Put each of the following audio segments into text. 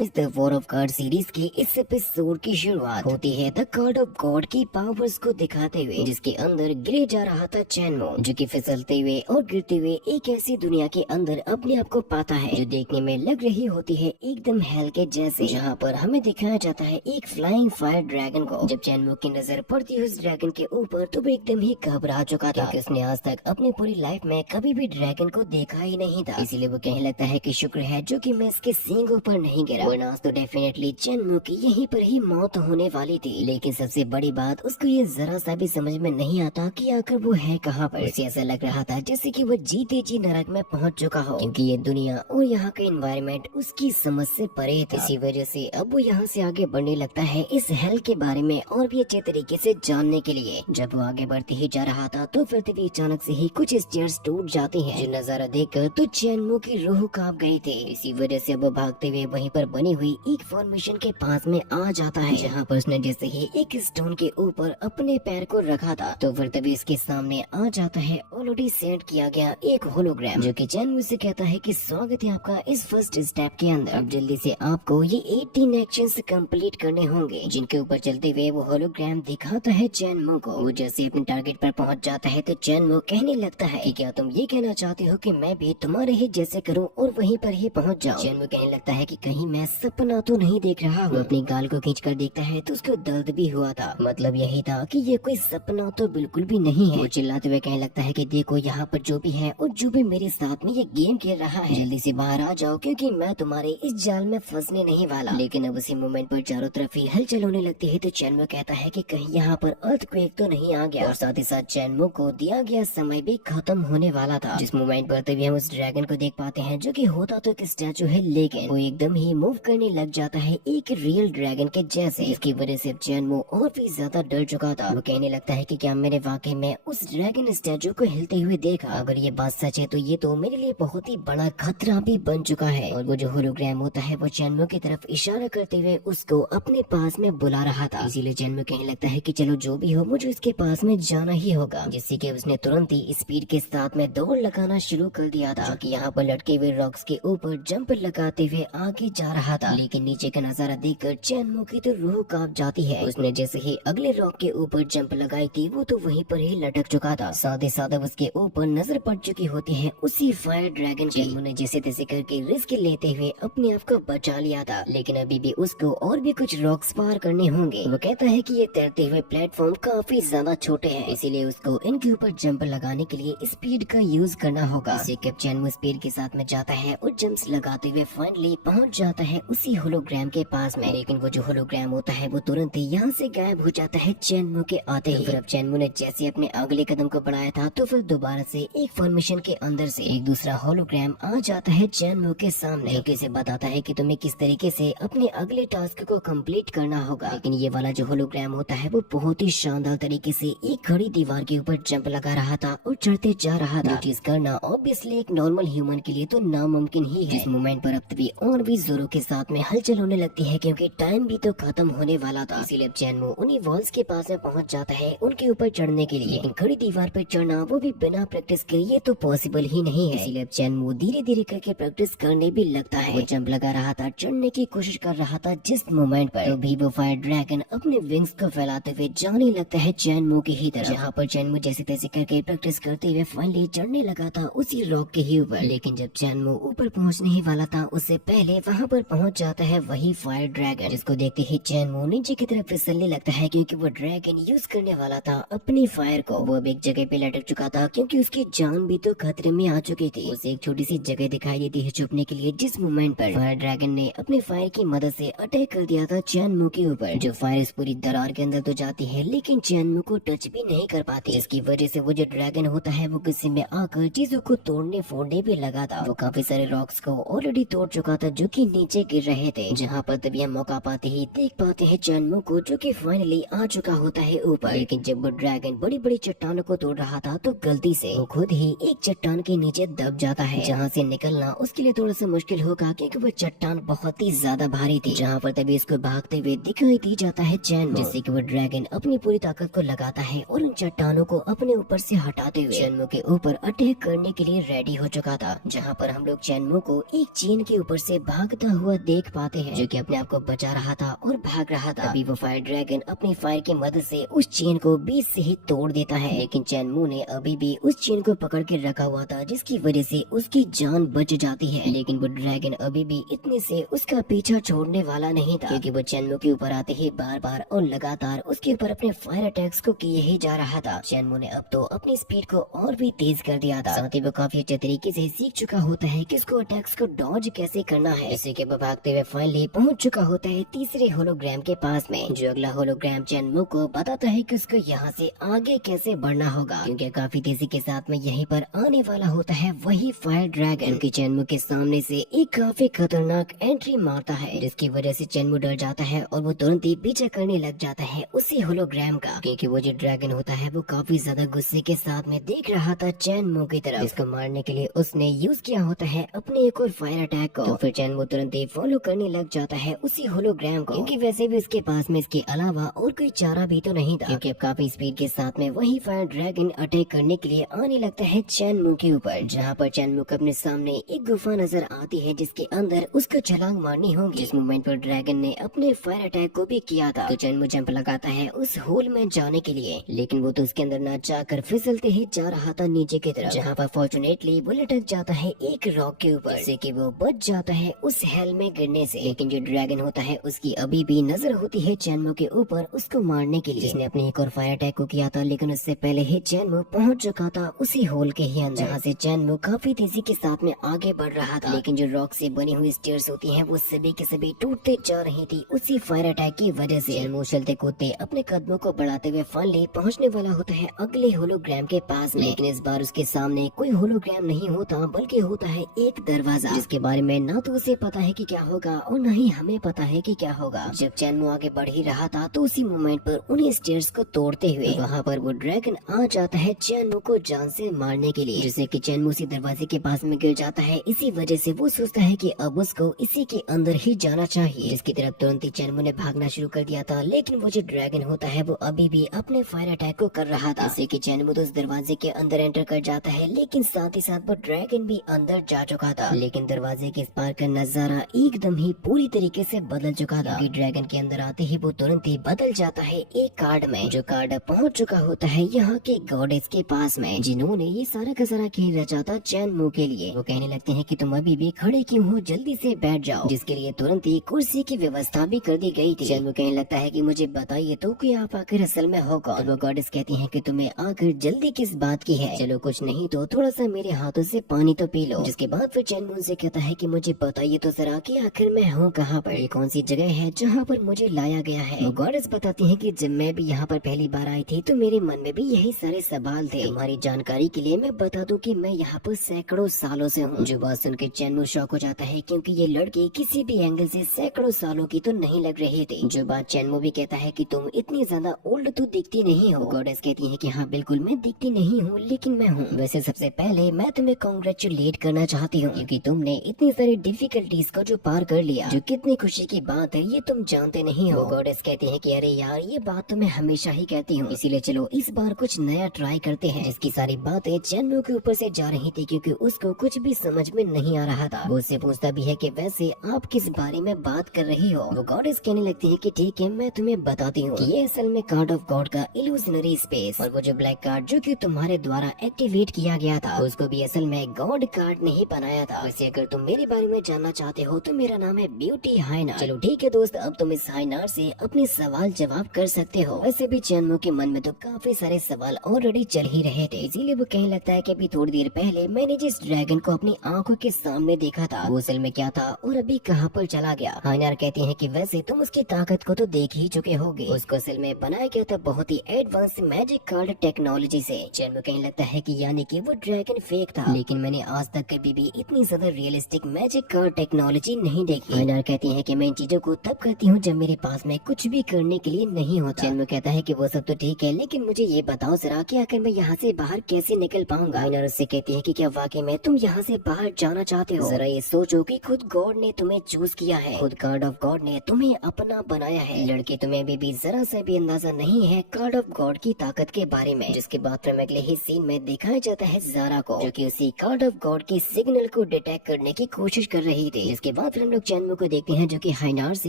इस the war of card series के इस एपिसोड की शुरुआत होती है द कार्ड ऑफ गॉड की पावर्स को दिखाते हुए, जिसके अंदर गिरे जा रहा था चैनमो, जो कि फिसलते हुए और गिरते हुए एक ऐसी दुनिया के अंदर अपने आप को पाता है जो देखने में लग रही होती है एकदम हेल के जैसे। जहाँ पर हमें दिखाया जाता है एक फ्लाइंग फायर ड्रैगन को। जब चैनमो की नजर पड़ती है उस ड्रैगन के ऊपर तो वो एकदम ही घबरा चुका था, क्योंकि उसने आज तक अपनी पूरी लाइफ में कभी भी ड्रैगन को देखा ही नहीं था। इसीलिए वो कहने लगता है कि शुक्र है जो कि मैं इसके सींगों पर नहीं गिरा, वरना तो डेफिनेटली चैनमो की यहीं पर ही मौत होने वाली थी। लेकिन सबसे बड़ी बात, उसको ये जरा सा भी समझ में नहीं आता कि आखिर वो है कहाँ पर। उसे ऐसा लग रहा था जैसे कि वो जीते जी नरक में पहुंच चुका हो, क्योंकि ये दुनिया और यहाँ का एनवायरनमेंट उसकी समझ से परे था। इसी वजह से अब वो यहाँ से आगे बढ़ने लगता है इस हेल के बारे में और भी अच्छे तरीके से जानने के लिए। जब वो आगे बढ़ते ही जा रहा था तो फिर तभी अचानक से ही कुछ स्टेयर्स टूट जाती हैं, जो नजारा देखकर तो चैनमो की रूह कांप गई थी। इसी वजह से वो भागते हुए वहीं पर बनी हुई एक फॉर्मेशन के पास में आ जाता है, जहाँ पर उसने जैसे ही एक स्टोन के ऊपर अपने पैर को रखा था तो फिर तभी उसके सामने आ जाता है ऑलरेडी सेट किया गया एक होलोग्राम, जो कि चैनमो से कहता है कि स्वागत है आपका इस फर्स्ट स्टेप के अंदर। अब जल्दी से आपको ये 18 एक्शंस कंप्लीट करने होंगे, जिनके ऊपर चलते हुए वो होलोग्राम दिखाता है चैनमो को। वो जैसे अपने टारगेट पर पहुंच जाता है तो चैनमो कहने लगता है कि क्या तुम ये कहना चाहते हो कि मैं भी तुम्हारे ही जैसे करूं और वहीं पर ही पहुंच जाऊं। चैनमो कहने लगता है कि कहीं मैं सपना तो नहीं देख रहा हूँ। अपनी गाल को खींच कर देखता है तो उसको दर्द भी हुआ था, मतलब यही था कि ये कोई सपना तो बिल्कुल भी नहीं है। वो चिल्लाते हुए कहने लगता है कि देखो यहाँ पर जो भी है और जो भी मेरे साथ में ये गेम खेल रहा है, जल्दी से बाहर आ जाओ, क्योंकि मैं तुम्हारे इस जाल में फंसने नहीं वाला। लेकिन अब उसी मोमेंट पर चारों तरफ ही हलचल होने लगती है तो चैनमो कहता है कि कहीं यहाँ पर अर्थक्वेक तो नहीं आ गया। और साथ ही साथ चैनमो को दिया गया समय भी खत्म होने वाला था। जिस मोमेंट पर तभी हम उस ड्रैगन को देख पाते हैं, जो कि होता तो एक स्टैचू है लेकिन वो एकदम ही मूव करने लग जाता है एक रियल ड्रैगन के जैसे। इसकी वजह से चैनमो और भी ज्यादा डर चुका था। वो कहने लगता है कि क्या मैंने वाकई में उस ड्रैगन स्टैचू को हिलते हुए देखा? अगर ये बात सच है तो ये तो मेरे लिए बहुत ही बड़ा खतरा भी बन चुका है। और वो जो होलोग्राम होता है वो चैनमो की तरफ इशारा करते हुए उसको अपने पास में बुला रहा था। इसीलिए चैनमो कहने लगता है कि चलो जो भी हो, मुझे इसके पास में जाना ही होगा। जिससे कि उसने तुरंत ही स्पीड के साथ में दौड़ लगाना शुरू कर दिया था, जो कि यहाँ पर लटके हुए रॉक्स के ऊपर जंप लगाते हुए आगे जा रहा था। लेकिन नीचे का नजारा देखकर चैनमो की तो रूह कांप जाती है। उसने जैसे ही अगले रॉक के ऊपर जंप लगाई थी वो तो वहीं पर ही लटक चुका था। साथ ही साथ उसके ऊपर नजर पड़ चुकी होती है उसी फायर ड्रैगन की। चैनमो ने जैसे तैसे करके रिस्क लेते हुए अपने आप को बचा लिया था, लेकिन अभी भी उसको और भी कुछ रॉक्स पार करने होंगे। वो कहता है कि ये तैरते हुए प्लेटफॉर्म काफी ज्यादा छोटे हैं, इसीलिए उसको इनके ऊपर जंप लगाने के लिए स्पीड का यूज करना होगा। चैनमो स्पीड के साथ में जाता है और जंप्स लगाते हुए फाइनली पहुंच जाता है उसी होलोग्राम के पास में। लेकिन वो जो होलोग्राम होता है वो तुरंत ही यहाँ से गायब हो जाता है चैनमो के आते ही। फिर अब चैनमो ने जैसे अपने अगले कदम को बढ़ाया था तो फिर दोबारा से एक फॉर्मेशन के अंदर से एक दूसरा होलोग्राम आ जाता है चैनमो के सामने, जो कि बताता है कि तुम्हें किस तरीके से अपने अगले टास्क को कंप्लीट करना होगा। लेकिन ये वाला जो होलोग्राम होता है वो बहुत ही शानदार तरीके से एक खड़ी दीवार के ऊपर जंप लगा रहा था और चढ़ते जा रहा था, जो चीज करना ऑब्वियसली एक नॉर्मल ह्यूमन के लिए तो नामुमकिन ही है। इस मोमेंट पर अब तभी और भी जोरों के साथ में हलचल होने लगती है, क्योंकि टाइम भी तो खत्म होने वाला था। इसीलिए चैनमो उन्हीं वॉल्स के पास में पहुंच जाता है उनके ऊपर चढ़ने के लिए। लेकिन खड़ी दीवार पर चढ़ना वो भी बिना प्रैक्टिस के ये तो पॉसिबल ही नहीं है। इसीलिए चैनमो धीरे धीरे करके प्रैक्टिस करने भी लगता है। वो जंप लगा रहा था, चढ़ने की कोशिश कर रहा था, जिस मोमेंट पर तो भी वो फायर ड्रैगन अपने विंग्स को फैलाते हुए जाने लगता है चैनमो की ही तरफ। जहाँ पर चैनमो जैसे तैसे करके प्रैक्टिस करते हुए फाइनली चढ़ने लगा था उसी रॉक के ही ऊपर। लेकिन जब चैनमो ऊपर पहुंचने ही वाला था उससे पहले वहाँ पर पहुंच जाता है वही फायर ड्रैगन, जिसको देखते ही चैनमो नीचे की तरफ फिसलने लगता है, क्योंकि वो ड्रैगन यूज करने वाला था अपनी फायर को। वो अब एक जगह पे लटक चुका था, क्योंकि उसकी जान भी तो खतरे में आ चुकी थी। उसे एक छोटी सी जगह दिखाई देती है छुपने के लिए, जिस मोमेंट पर फायर ड्रैगन ने अपने फायर की मदद से अटैक कर दिया था चैनमो के ऊपर। जो फायर इस पूरी दरार के अंदर तो जाती है लेकिन चैनमो को टच भी नहीं कर पाती, जिसकी वजह से वो जो ड्रैगन होता है वो गुस्से में आकर चीजों को तोड़ने फोड़ने भी लगा था। वो काफी सारे रॉक्स को ऑलरेडी तोड़ चुका था जो कि नीचे गिर रहे थे। जहाँ पर तभी हम मौका पाते ही देख पाते हैं चैनमो को, जो कि फाइनली आ चुका होता है ऊपर। लेकिन जब वो ड्रैगन बड़ी बड़ी चट्टानों को तोड़ रहा था तो गलती से वो खुद ही एक चट्टान के नीचे दब जाता है, जहाँ से निकलना उसके लिए थोड़ा सा मुश्किल होगा, क्योंकि वो चट्टान बहुत ही ज्यादा भारी थी। जहाँ पर तभी इसको भागते हुए दिखाई दी जाता है चैनमो, जिससे कि वो ड्रैगन अपनी पूरी ताकत को लगाता है और उन चट्टानों को अपने ऊपर से हटाते हुए चैनमो के ऊपर अटैक करने के लिए रेडी हो चुका था। जहाँ पर हम लोग चैनमो को एक चेन के ऊपर से भागता हुआ हुआ देख पाते हैं, जो कि अपने आप को बचा रहा था और भाग रहा था। अभी वो फायर ड्रैगन अपनी फायर की मदद से उस चेन को बीच से ही तोड़ देता है, लेकिन चैनमू ने अभी भी उस चेन को पकड़ के रखा हुआ था, जिसकी वजह से उसकी जान बच जाती है। लेकिन वो ड्रैगन अभी भी इतने से उसका पीछा छोड़ने वाला नहीं था, क्योंकि वो चैनमू के ऊपर आते ही बार बार और लगातार उसके ऊपर अपने फायर अटैक्स को किए ही जा रहा था। चैनमू ने अब तो अपनी स्पीड को और भी तेज कर दिया था, साथ ही वो काफी अच्छे तरीके से सीख चुका होता है कि उसको अटैक्स को डॉज कैसे करना है। इसी के वो भागते हुए फाइनली पहुंच चुका होता है तीसरे होलोग्राम के पास में, जो अगला होलोग्राम चैनमू को बताता है कि उसको यहाँ से आगे कैसे बढ़ना होगा, क्योंकि काफी तेजी के साथ में यहीं पर आने वाला होता है वही फायर ड्रैगन, की चैनमू के सामने से एक काफी खतरनाक एंट्री मारता है, जिसकी वजह से चैनमू डर जाता है और वो तुरंत ही पीछे करने लग जाता है उसी होलोग्राम का, क्योंकि वो जो ड्रैगन होता है वो काफी ज्यादा गुस्से के साथ में देख रहा था चैनमू की तरफ, जिसको मारने के लिए उसने यूज किया होता है अपने एक और फायर अटैक को। तो फिर चैनमू तुरंत ही फॉलो करने लग जाता है उसी होलोग्राम को, क्योंकि वैसे भी उसके पास में इसके अलावा और कोई चारा भी तो नहीं था, क्योंकि अब काफी स्पीड के साथ में वही फायर ड्रैगन अटैक करने के लिए आने लगता है चैनमू के ऊपर, जहाँ पर चैनमू को अपने सामने एक गुफा नजर आती है, जिसके अंदर उसको छलांग मारनी होगी। जिस मोमेंट पर ड्रैगन ने अपने फायर अटैक को भी किया था, तो चैनमू जंप लगाता है उस होल में जाने के लिए, लेकिन वो तो उसके अंदर न जाकर फिसलते ही जा रहा था नीचे की तरफ, जहाँ पर फॉर्चुनेटली वो लटक जाता है एक रॉक के ऊपर, जिससे कि वो बच जाता है उस हेल में गिरने से। लेकिन जो ड्रैगन होता है उसकी अभी भी नजर होती है चैनमू के ऊपर उसको मारने के लिए, जिसने अपने एक और फायर अटैक को किया था, लेकिन उससे पहले ही चैनमू पहुंच चुका था उसी होल के ही अंदर, जहाँ से चैनमू काफी तेजी के साथ में आगे बढ़ रहा था। लेकिन जो रॉक से बनी हुई स्टेयर्स होती हैं वो सभी के सभी टूटते जा रही थी उसी फायर अटैक की वजह से। चैनमू चलते कूदते अपने कदमों को बढ़ाते हुए फाइनली पहुंचने वाला होता है अगले होलोग्राम के पास में, लेकिन इस बार उसके सामने कोई होलोग्राम नहीं होता, बल्कि होता है एक दरवाजा, जिसके बारे में ना तो उसे पता है कि क्या होगा और न ही हमें पता है कि क्या होगा। जब चैनमू आगे बढ़ ही रहा था तो उसी मोमेंट पर उन्हीं स्टेयर्स को तोड़ते हुए वहाँ पर वो ड्रैगन आ जाता है चैनमू को जान से मारने के लिए, जिससे कि चैनमू उसी दरवाजे के पास में गिर जाता है। इसी वजह से वो सोचता है कि अब उसको इसी के अंदर ही जाना चाहिए, जिसकी तरफ तुरंत ही चैनमू ने भागना शुरू कर दिया था। लेकिन वो जो ड्रैगन होता है वो अभी भी अपने फायर अटैक को कर रहा था, जिससे कि चैनमू तो उस दरवाजे के अंदर एंटर कर जाता है, लेकिन साथ ही साथ वो ड्रैगन भी अंदर जा चुका था। लेकिन दरवाजे के इस पार का नजारा एकदम ही पूरी तरीके से बदल चुका था, क्योंकि ड्रैगन के अंदर आते ही वो तुरंत ही बदल जाता है एक कार्ड में, जो कार्ड पहुंच चुका होता है यहाँ के गॉडेस के पास में, जिन्होंने ये सारा का सारा खेल रचा था चैनमू के लिए। वो कहने लगते हैं कि तुम अभी भी खड़े क्यों हो, जल्दी से बैठ जाओ, जिसके लिए तुरंत ही कुर्सी की व्यवस्था भी कर दी गई थी। चैनमू कहने लगता है कि मुझे बताइए तो कि आप आखिर असल में हो कौन। वो गॉडेस कहती हैं कि तुम्हें आखिर जल्दी किस बात की है, चलो कुछ नहीं तो थोड़ा सा मेरे हाथों से पानी तो पी लो। जिसके बाद फिर चैनमू उनसे कहता है कि मुझे बताइए तो जरा कि आखिर मैं हूँ कहाँ पर, ये कौन सी जगह है जहाँ पर मुझे लाया गया है। वो गॉडेस बताती है कि जब मैं भी यहाँ पर पहली बार आई थी तो मेरे मन में भी यही सारे सवाल थे। तुम्हारी जानकारी के लिए मैं बता दूं कि मैं यहाँ पर सैकड़ों सालों से हूँ। जो बात सुनकर चैनमू शॉक हो जाता है, क्योंकि ये लड़की किसी भी एंगल से सैकड़ों सालों की तो नहीं लग रही थी। जो बात चैनमू भी कहता है कि तुम इतनी ज्यादा ओल्ड तो दिखती नहीं हो। गॉडेस कहती है कि हाँ बिल्कुल मैं दिखती नहीं हूँ, लेकिन मैं हूँ। वैसे सबसे पहले मैं तुम्हें कॉन्ग्रेचुलेट करना चाहती हूँ, क्योंकि तुमने इतनी सारी डिफिकल्टीज को जो पार कर लिया, जो कितनी खुशी की बात है ये तुम जानते नहीं हो। गॉडेस कहती है कि अरे यार ये बात तो मैं हमेशा ही कहती हूँ, इसीलिए चलो इस बार कुछ नया ट्राई करते हैं। जिसकी सारी बातें चैनमू के ऊपर से जा रही थी, क्योंकि उसको कुछ भी समझ में नहीं आ रहा था। वो उससे पूछता भी है कि वैसे आप किस बारे में बात कर रही हो। वो गॉडेस कहने लगती है कि ठीक है मैं तुम्हें बताती हूँ कि ये असल में कार्ड ऑफ गॉड का इल्यूजनरी स्पेस, और वो जो ब्लैक कार्ड जो कि तुम्हारे द्वारा एक्टिवेट किया गया था उसको भी असल में गॉड कार्ड ने ही बनाया था। वैसे अगर तुम मेरे बारे में जानना चाहते हो तो मेरा नाम है ब्यूटी हाइनार। चलो ठीक है दोस्त, अब तुम इस हाइनार से अपने सवाल जवाब कर सकते हो। वैसे भी चैनमू के मन में तो काफी सारे सवाल ऑलरेडी चल ही रहे थे, इसीलिए वो कहने लगता है कि अभी थोड़ी देर पहले मैंने जिस ड्रैगन को अपनी आंखों के सामने देखा था वो असल में क्या था और अभी कहाँ पर चला गया। हाइनार कहती है कि वैसे तुम उसकी ताकत को तो देख ही चुके होगे, उसको असल में बनाया गया था बहुत ही एडवांस मैजिक कार्ड टेक्नोलॉजी से। चैनमू कहने लगता है कि यानी कि वो ड्रैगन फेक था, लेकिन मैंने आज तक कभी भी इतनी ज्यादा रियलिस्टिक मैजिक कार्ड टेक्नोलॉजी नहीं देखी। हाइनार कहती है कि मैं इन चीजों को तब करती हूँ जब मेरे पास में कुछ भी करने के लिए नहीं होता। चैनमू कहता है कि वो सब तो ठीक है, लेकिन मुझे ये बताओ जरा कि आखिर मैं यहाँ से बाहर कैसे निकल पाऊंगा। हाइनार उससे कहती है कि क्या वाकई में तुम यहाँ से बाहर जाना चाहते हो? जरा ये सोचो कि खुद गॉड ने तुम्हें चूज किया है, खुद कार्ड ऑफ गॉड ने तुम्हें अपना बनाया है। लड़के तुम्हें अभी भी जरा सा भी अंदाजा नहीं है कार्ड ऑफ गॉड की ताकत के बारे में। जिसके बाद फिर अगले ही सीन में दिखाया जाता है ज़ारा को, जो कि उसी कार्ड ऑफ गॉड के सिग्नल को डिटेक्ट करने की कोशिश कर रही थी। जिसके बाद फिर हम लोग चैनमो को देखते हैं जो कि हाइनार से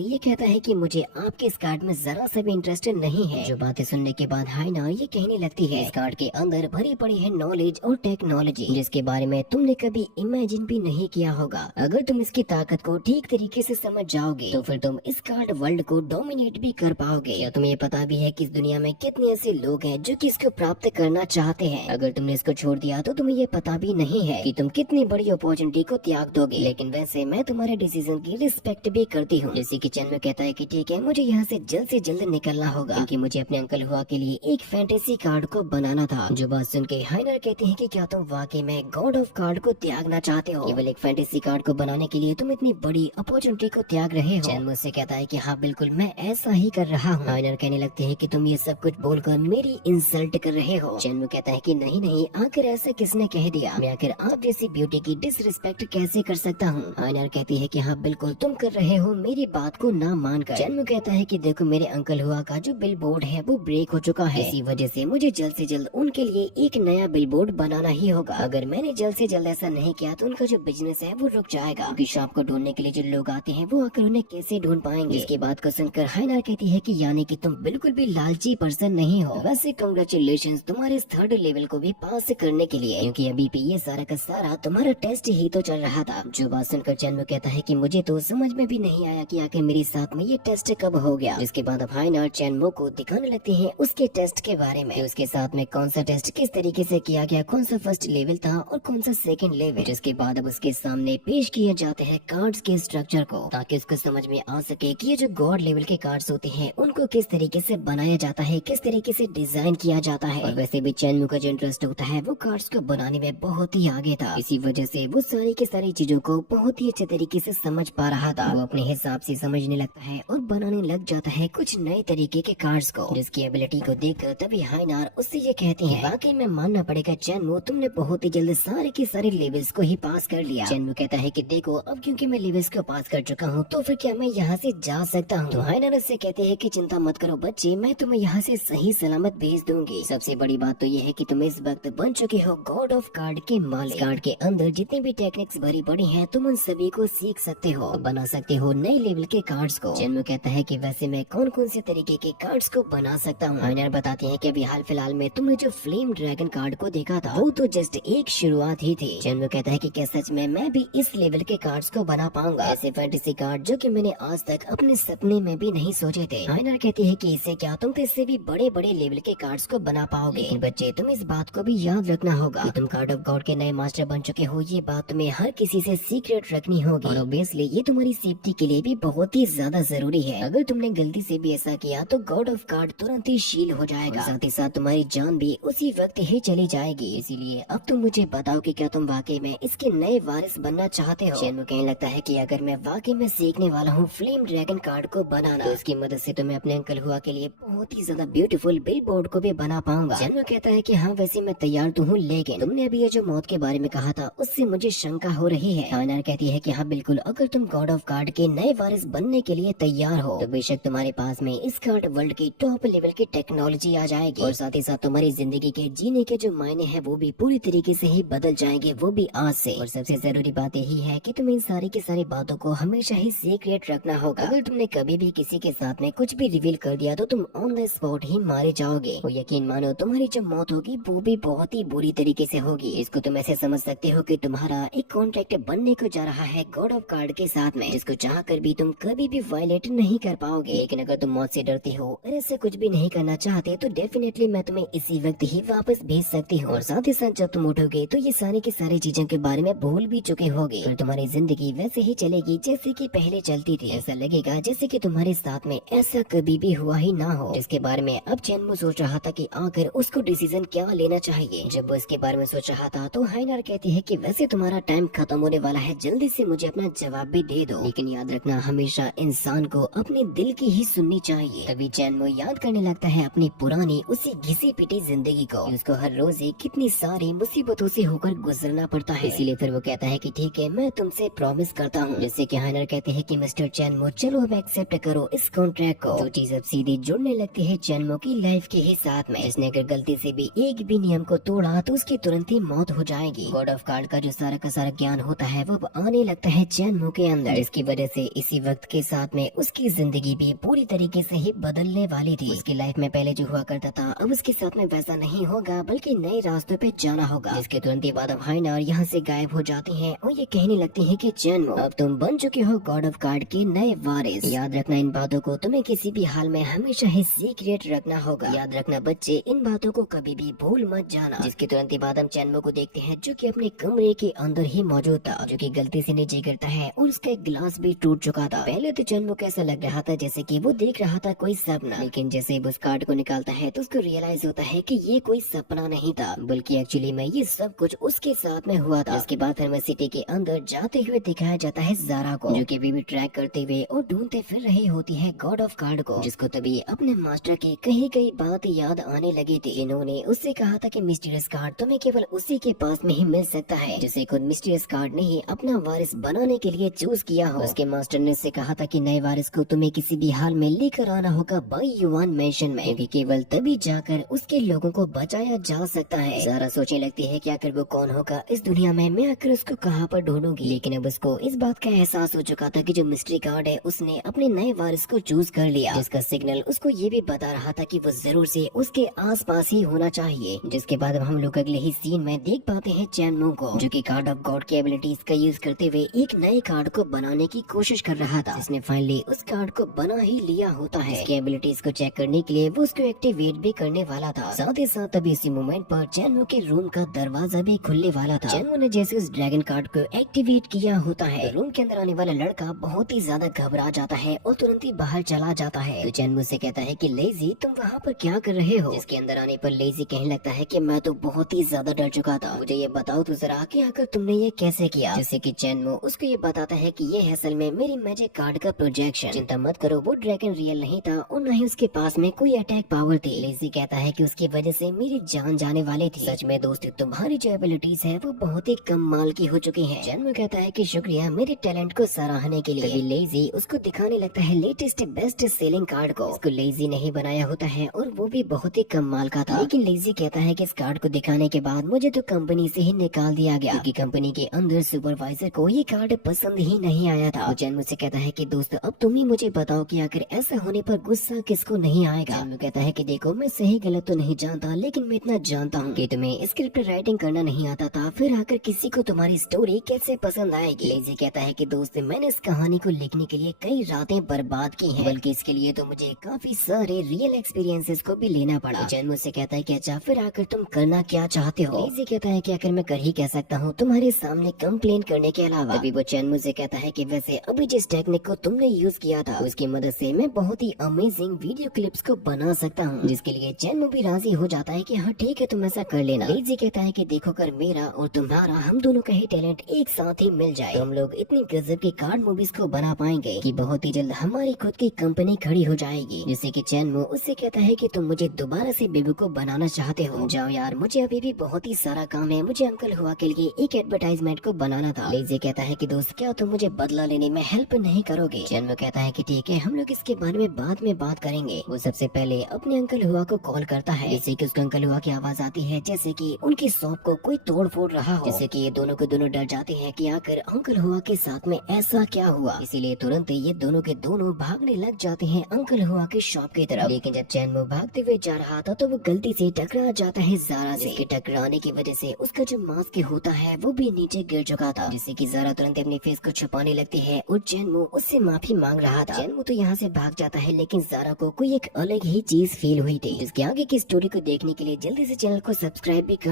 ये कहता है कि मुझे आपके इस कार्ड में जरा सा भी इंटरेस्ट नहीं है। जो बातें सुनने के बाद हाइनार ये कहने लगती है इस कार्ड के अंदर भरी पड़ी है नॉलेज और टेक्नोलॉजी जिसके बारे में तुमने कभी इमेजिन भी नहीं किया होगा। अगर तुम इसकी ताकत को ठीक तरीके से समझ जाओगे तो फिर तुम इस कार्ड वर्ल्ड को डोमिनेट भी कर पाओगे। क्या तुम्हें पता भी है कि इस दुनिया में कितने ऐसे लोग हैं जो कि इसको प्राप्त करना चाहते हैं। अगर तुमने इसको छोड़ दिया तो तुम्हें ये पता भी नहीं है कि तुम कितनी बड़ी अपॉर्चुनिटी को त्याग दोगे। लेकिन वैसे मैं तुम्हारे डिसीजन की रिस्पेक्ट भी करती हूँ। जैसे कि चैनमो कहता है कि ठीक है, मुझे यहाँ से जल्द निकलना होगा क्योंकि मुझे अपने अंकल हुआ के लिए एक फैंटेसी कार्ड को बनाना था। जो बात सुन के हाइनर कहते हैं कि क्या तुम वाकई में गॉड ऑफ कार्ड को त्यागना चाहते हो? केवल एक फैंटेसी कार्ड को बनाने के लिए तुम इतनी बड़ी अपॉर्चुनिटी को त्याग रहे हो? चैनमो से कहता है कि हाँ बिल्कुल, मैं ऐसा ही कर रहा हूँ। हाइनर कहने लगते हैं कि तुम ये सब कुछ बोलकर मेरी इंसल्ट कर रहे हो। चैनमो कहता है कि नहीं, आखिर ऐसा किसने कह दिया? मैं आखिर आप जैसी ब्यूटी की डिसरिस्पेक्ट कैसे कर सकता हूँ? हाइनर कहती है कि हाँ बिल्कुल तुम कर रहे हो, मेरी बात को ना मानकर। चैनमो कहता है कि देखो, मेरे अंकल हुआ का जो बिल बोर्ड है वो ब्रेक हो चुका है। इसी वजह से मुझे जल्द से जल्द उनके लिए एक नया बिल बोर्ड बनाना ही होगा। अगर मैंने जल्द से जल्द ऐसा नहीं किया तो उनका जो बिजनेस है वो रुक जाएगा, क्योंकि शॉप को ढूंढने के लिए जो लोग आते हैं वो आकर उन्हें कैसे ढूंढ पाएंगे। इसकी बात को सुनकर हाइनर कहती है कि यानी कि तुम बिल्कुल भी लालची पर्सन नहीं हो। वैसे कांग्रेचुलेशंस तुम्हारे इस थर्ड लेवल को भी पास करने के लिए, क्योंकि अभी भी ये सारा का सारा तुम्हारा टेस्ट ही तो चल रहा था। जो बात सुनकर चैनमो कहता है कि मुझे तो समझ में भी नहीं आया कि आखिर मेरे साथ में ये टेस्ट कब हो गया। जिसके बाद अब हाइनर चैनमो को दिखाने लगते हैं उसके टेस्ट के बारे में, उसके साथ में कौन सा टेस्ट किस तरीके से किया गया, कौन सा फर्स्ट लेवल था और कौन सा सेकंड लेवल। जिसके बाद अब उसके सामने पेश किए जाते हैं कार्ड्स के स्ट्रक्चर को, ताकि उसको समझ में आ सके कि ये जो गॉड लेवल के कार्ड्स होते हैं उनको किस तरीके से बनाया जाता है, किस तरीके से डिजाइन किया जाता है। और वैसे भी चैनमो का जो इंटरेस्ट होता है वो कार्ड्स को बनाने में बहुत ही आगे था। इसी वजह से वो सारी की सारी चीजों को बहुत ही अच्छे तरीके से समझ पा रहा था। वो अपने हिसाब से समझने लगता है और बनाने लग जाता है कुछ नए तरीके के कार्ड्स को। जिसकी एबिलिटी को देखकर तभी हाइनर उससे ये कहती है वाकई में मानना पड़ेगा चैनमो, तुमने बहुत ही जल्द सारे के सारे लेवल्स को ही पास कर लिया। चैनमो कहता है कि देखो, अब क्योंकि मैं लेवल्स को पास कर चुका हूँ तो फिर क्या मैं यहाँ से जा सकता हूँ? तो हाइनर उससे कहते हैं कि चिंता मत करो बच्चे, मैं तुम्हें यहाँ से सही सलामत भेज दूंगी। सबसे बड़ी बात तो ये है कि तुम इस वक्त बन चुके हो गॉड ऑफ कार्ड के मालिक। कार्ड के अंदर जितनी भी टेक्निक्स भरी पड़ी हैं तुम उन सभी को सीख सकते हो, बना सकते हो नए लेवल के कार्ड्स को। चैनमो कहता है कि वैसे मैं कौन कौन से तरीके के कार्ड्स को बना सकता हूँ। हाइनर बताते हैं कि अभी हाल फिलहाल में तुमने जो फ्लेम ड्रैगन कार्ड को देखा था वो तो जस्ट एक शुरुआत ही थी। चैनमो कहता है कि क्या सच में मैं भी इस लेवल के कार्ड्स को बना पाऊंगा? ऐसे फैंटेसी कार्ड जो कि मैंने आज तक अपने सपने में भी नहीं सोचे थे। हाइनर कहती है कि इससे क्या, तुम तो इससे भी बड़े बड़े लेवल के कार्ड्स को बना पाओगे। लेकिन बच्चे, तुम इस बात को भी याद रखना होगा कि तुम कार्ड ऑफ गॉड के नए मास्टर बन चुके हो। ये बात तुम्हें हर किसी से सीक्रेट रखनी होगी और ऑब्वियसली ये तुम्हारी सेफ्टी के लिए भी बहुत ही ज्यादा जरूरी है। अगर तुमने गलती से भी ऐसा किया तो गॉड ऑफ कार्ड तुरंत ही शील हो जाएगा, साथ ही साथ तुम्हारी जान भी उसी वक्त ही चली जाएगी। इसीलिए अब तुम मुझे बताओ कि क्या तुम वाकई में इसके नए वारिस बनना चाहते हो? चैनमो कहने लगता है कि अगर मैं वाकई में सीखने वाला हूँ फ्लेम ड्रैगन कार्ड को बनाना तो इसकी मदद से तो मैं अपने अंकल हुआ के लिए बहुत ही ज्यादा ब्यूटीफुल बिल बोर्ड को भी बना पाऊंगा। चैनमो कहता है कि हाँ वैसे मैं तैयार तो हूँ, लेकिन तुमने अभी ये जो मौत के बारे में कहा था उससे मुझे शंका हो रही है। हाइनर कहती है कि हाँ बिल्कुल, अगर तुम गॉड ऑफ कार्ड के नए वारिस बनने के लिए तैयार हो तो बेशक तुम्हारे पास में इस कार्ड वर्ल्ड की टॉप लेवल की टेक्नोलॉजी आ जाएगी और साथ ही साथ तुम्हारी जिंदगी के जीने के जो मायने हैं वो भी पूरी तरीके से ही बदल जाएंगे, वो भी आज से। और सबसे जरूरी बात यही है कि तुम्हें इन सारी की सारी बातों को हमेशा ही सीक्रेट रखना होगा। अगर तुमने कभी भी किसी के साथ में कुछ भी रिवील कर दिया तो तुम ऑन द स्पॉट ही मारे जाओगे और यकीन मानो तुम्हारी जो मौत होगी वो भी बहुत ही बुरी तरीके से होगी। इसको तुम ऐसे समझ सकते हो कि तुम्हारा एक कॉन्ट्रैक्ट बनने को जा रहा है गॉड ऑफ कार्ड के साथ में, जिसको चाह कर भी तुम कभी भी वायलेट नहीं कर पाओगे। लेकिन अगर तुम मौत से डरते हो और ऐसे कुछ भी नहीं करना चाहते तो डेफिनेटली मैं तुम्हें इसी वक्त ही वापस भेज सकती हूँ। और साथ ही साथ जब तुम उठोगे तो ये सारी की सारी चीजों के बारे में भूल भी चुके होगे और तुम्हारी जिंदगी वैसे ही चलेगी जैसे कि पहले चलती थी। ऐसा लगेगा जैसे कि तुम्हारे साथ में ऐसा कभी भी हुआ ही ना हो। जिसके बारे में अब चैनमो सोच रहा था कि आखिर उसको डिसीजन क्या लेना चाहिए। जब वो इसके बारे में सोच रहा था तो हाइनर कहती है कि वैसे तुम्हारा टाइम खत्म होने वाला है, जल्दी से मुझे अपना जवाब भी दे दो। लेकिन याद रखना, हमेशा इंसान को अपने दिल की ही सुननी चाहिए। तभी चैनमो याद करने लगता है अपनी पुरानी उसी घिसी पिटी जिंदगी को, उसको हर रोज ही कितनी सारी मुसीबतों से होकर गुजरना पड़ता है। इसीलिए फिर वो कहता है कि ठीक है, मैं तुमसे प्रॉमिस करता हूँ। जैसे कि हाइनर कहते हैं कि मिस्टर चैनमो चलो अब एक्सेप्ट करो इस कॉन्ट्रैक्ट को। तो चीज अब सीधी जुड़ने लगती है चैनमो की लाइफ के ही साथ में। जिसने अगर गलती से भी एक भी नियम को तोड़ा तो उसकी तुरंत ही मौत हो जाएगी। गॉड ऑफ कार्ड का जो सारा का सारा ज्ञान होता है वो अब आने लगता है चैनमो के अंदर, जिसकी वजह से इसी वक्त के साथ में उसकी जिंदगी भी पूरी तरीके से ही बदलने वाली थी। उसकी लाइफ में पहले जो हुआ करता था अब उसके साथ में वैसा नहीं होगा, बल्कि नए रास्तों पे जाना होगा। जिसके तुरंत ही बाद हाइना यहाँ से गायब हो जाती है और ये कहने लगती है कि चैनमो, अब तुम बन चुके हो गॉड ऑफ कार्ड के नए वारिस। याद रखना इन बातों को तुम्हें किसी भी हाल में हमेशा ही सीक्रेट रखना होगा। याद रखना बच्चे, इन बातों को कभी भी भूल मत जाना। जिसके तुरंत ही बाद हम चैनमो को देखते हैं जो कि अपने कमरे के अंदर ही मौजूद था, जो कि गलती से नीचे गिरता है और उसका एक गिलास भी टूट चुका था। पहले तो चैनमो को ऐसा लग रहा था जैसे कि वो देख रहा था कोई सपना, लेकिन जैसे वो उस कार्ड को निकालता है तो उसको रियलाइज होता है कि ये कोई सपना नहीं था, बल्कि एक्चुअली में ये सब कुछ उसके साथ में हुआ था। उसके बाद हमें सिटी के अंदर जाते हुए दिखाया जाता है ज़ारा को, जो कि अभी भी ट्रैक करते हुए और ढूंढते फिर रही होती है गॉड ऑफ कार्ड को, जिसको तभी अपने मास्टर की कही गई बात याद आने लगी थी। इन्होंने उससे कहा था कि मिस्टीरियस कार्ड तुम्हें केवल उसी के पास में ही मिल सकता है जिसे खुद मिस्टीरियस कार्ड ने ही अपना वारिस बनाने के लिए चूज किया हो। उसके मास्टर ने उससे कहा था कि नए वारिस को तुम्हें किसी भी हाल में लेकर आना होगा बाई युवान मेंशन में, भी केवल तभी जाकर उसके लोगों को बचाया जा सकता है। ज़ारा सोचने लगती है कि आखिर वो कौन होगा इस दुनिया में, मैं आकर उसको कहाँ पर ढूंढूंगी। लेकिन अब उसको इस बात का एहसास हो चुका था कि जो मिस्ट्री कार्ड है उसने अपने नए वारिस को चूज कर लिया, जिसका सिग्नल उसको ये भी बता रहा था कि वो जरूर से उसके आसपास ही होना चाहिए। जिसके बाद हम लोग अगले ही सीन में देख पाते हैं चैनमो को, जो कि कार्ड ऑफ गॉड की एबिलिटीज का यूज करते हुए एक नए कार्ड को बनाने की कोशिश कर रहा था, जिसने फाइनली उस कार्ड को बना ही लिया होता है। इसकी एबिलिटीज को चेक करने के लिए वो उसको एक्टिवेट भी करने वाला था। साथ ही साथ अभी इसी मोमेंट पर चैनमो के रूम का दरवाजा भी खुलने वाला था। चैनमो ने जैसे उस ड्रैगन कार्ड को एक्टिवेट किया होता है, रूम के अंदर आने वाला लड़का बहुत ही ज्यादा घबरा जाता है और तुरंत ही बाहर चला जाता है। तो चैनमो से कहता है कि लेजी, तुम वहाँ पर क्या कर रहे हो? जिसके अंदर आने पर लेजी कहने लगता है कि मैं तो बहुत ही ज्यादा डर चुका था, मुझे ये बताओ तो जरा कि आकर तुमने ये कैसे किया? जिससे कि चैनमो उसको ये बताता है कि ये है असल में मेरी मैजिक कार्ड का प्रोजेक्शन। चिंता मत करो, वो ड्रैगन रियल नहीं था और न ही उसके पास में कोई अटैक पावर थी। लेजी कहता है कि उसकी वजह से मेरी जान जाने वाली थी। सच में दोस्त, तुम्हारी जो एबिलिटीज है वो बहुत ही कम माल की हो चुकी है। चैनमो कहता है कि शुक्रिया मेरे टैलेंट को सराहने के लिए। तभी लेजी उसको दिखाने लगता है लेटेस्ट बेस्ट सेलिंग कार्ड को। इसको लेजी नहीं बनाया होता है और वो भी बहुत ही कम माल का था, लेकिन लेजी कहता है कि इस कार्ड को दिखाने के बाद मुझे तो कंपनी से ही निकाल दिया गया, क्योंकि कंपनी के अंदर सुपरवाइजर को ये कार्ड पसंद ही नहीं आया था। चैनमो से कहता है कि दोस्त, अब तुम ही मुझे बताओ कि आखिर ऐसा होने पर गुस्सा किसको नहीं आएगा? चैनमो कहता है कि देखो, मैं सही गलत तो नहीं जानता, लेकिन मैं इतना जानता हूँ कि तुम्हें स्क्रिप्ट राइटिंग करना नहीं आता था, फिर आकर किसी को तुम्हारी स्टोरी कैसे पसंद आएगी? लेजी कहता है कि दोस्त, मैंने इस कहानी को लिखने के लिए कई रातें बर्बाद की हैं, बल्कि इसके लिए तो मुझे काफी सारे रियल एक्सपीरियंसेस को भी लेना पड़ा। चैनमो से कहता है कि अच्छा, फिर आकर तुम करना क्या चाहते हो? लेजी कहता है कि आखिर मैं कर ही कह सकता हूँ तुम्हारे सामने कंप्लेन करने के अलावा। अभी वो चैनमो से कहता है कि वैसे अभी जिस टेक्निक को तुमने यूज किया था उसकी मदद से मैं बहुत ही अमेजिंग वीडियो क्लिप्स को बना सकता हूँ, जिसके लिए चैनमो भी राजी हो जाता है कि हाँ ठीक है, तुम ऐसा कर लेना। लेजी कहता है कि देखो, कर मेरा और तुम्हारा, हम दोनों का ही टैलेंट एक साथ ही मिल जाए तो हम लोग इतनी गजब की कार्ड मूवीज को बना पाएंगे कि बहुत ही जल्द हमारी खुद की कंपनी खड़ी हो जाएगी। जिससे कि चैनमो उससे कहता है कि तुम मुझे दोबारा से बेबी को बनाना चाहते हो, जाओ यार, मुझे अभी भी बहुत ही सारा काम है, मुझे अंकल हुआ के लिए एक एडवर्टाइजमेंट को बनाना था। लेजी कहता है कि दोस्त, क्या तुम मुझे बदला लेने में हेल्प नहीं करोगे? चैनमो कहता है कि ठीक है, हम लोग इसके बारे में बाद में बात करेंगे। वो सबसे पहले अपने अंकल हुआ को कॉल करता है, जिससे कि उसके अंकल हुआ की आवाज आती है जैसे कि उनकी शॉप को कोई तोड़ फोड़ रहा हो, जिससे कि ये दोनों के दोनों डर जाते हैं कि आखिर अंकल हुआ के साथ में ऐसा क्या हुआ। इसीलिए तुरंत ये दोनों के दोनों भागने लग जाते हैं अंकल हुआ के शॉप की तरफ। लेकिन जब चैनमो भागते हुए जा रहा था तो वो गलती से टकरा जाता है ज़ारा से, जिसके टकराने की वजह से उसका जो मास्क होता है वो भी नीचे गिर चुका था, जिससे कि ज़ारा तुरंत अपने फेस को छुपाने लगती है और चैनमो उससे माफी मांग रहा था। चैनमो तो यहाँ से भाग जाता है, लेकिन ज़ारा को कोई एक अलग ही चीज फील हुई थी। जिसके आगे की स्टोरी को देखने के लिए जल्दी से चैनल को सब्सक्राइब भी कर